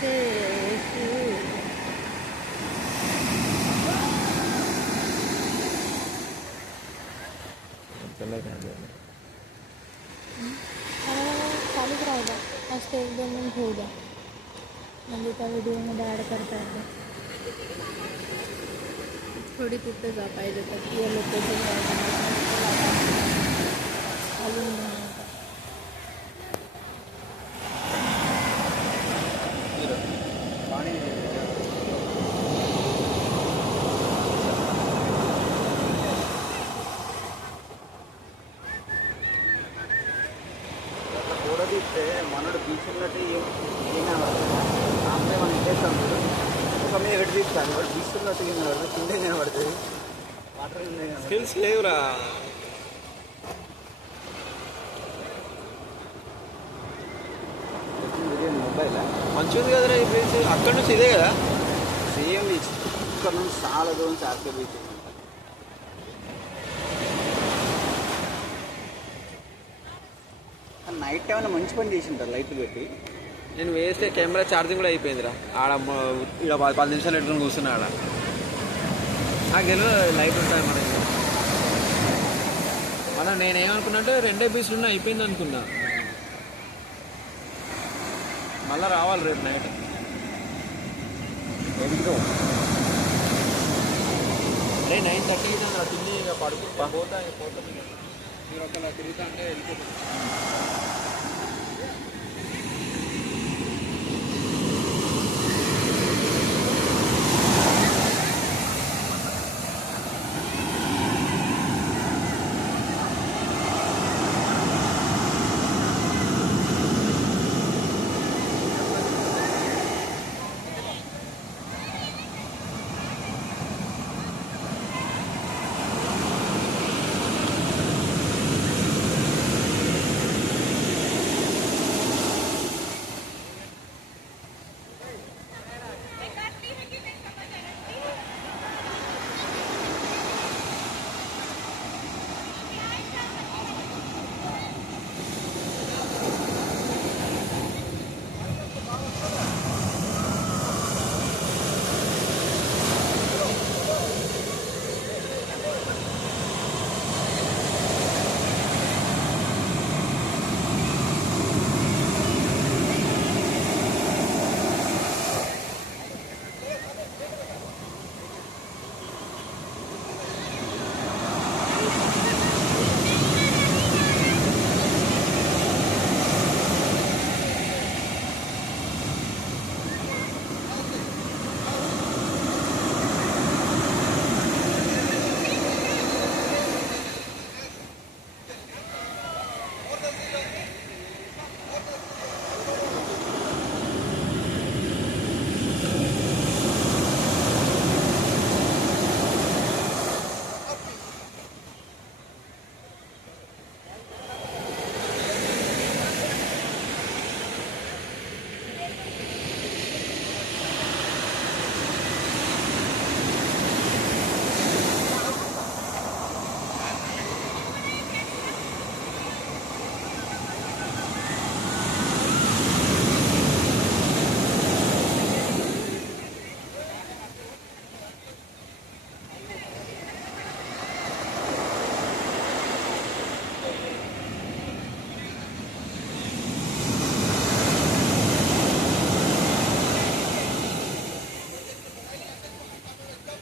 చేసి चालूच राहिला मस्त 1-2 मिनिट होऊ द्या म्हणजे त्या व्हिडिओमध्ये ॲड करता येते थोडी तिथं जा पाहिजे तर किंवा लोकेशन घालून మనోడు బీచ్న్నట్టు ఏమైనా అమ్మాయి మనం చేస్తాం ఒక మీద ఎటు తీస్తాను వాడు బీచ్న్నట్టు కనబడుతుంది కింద కనబడుతుంది వాటర్ స్కిల్స్ లేవురా మొబైల్ మంచిది కదరా ఈ బీచ్ అక్కడ నుంచి ఇదే కదా సేమ్ బీచ్ ఇక్కడ నుంచి చాలా దూరం చార్కే బీచ్ నైట్ టైంలో మంచి పని చేసి ఉంటారు లైట్లు పెట్టి నేను వేస్తే కెమెరా ఛార్జింగ్ కూడా అయిపోయిందిరా ఆడ ఇక్కడ 10 నిమిషాలు పెట్టుకుని కూర్చున్నా ఆడ నాకు లైట్ ఉంటాయి మన నేనేమనుకున్నట్టు 2 బీచ్లు అయిపోయింది అనుకున్నా మళ్ళీ రావాలి రేపు నైట్ అరే 9:30 అవుతుంది తిని ఇక పడుకు పోతా మీరు ఒకలా తిరుగుతా అంటే వెళ్ళిపోతుంది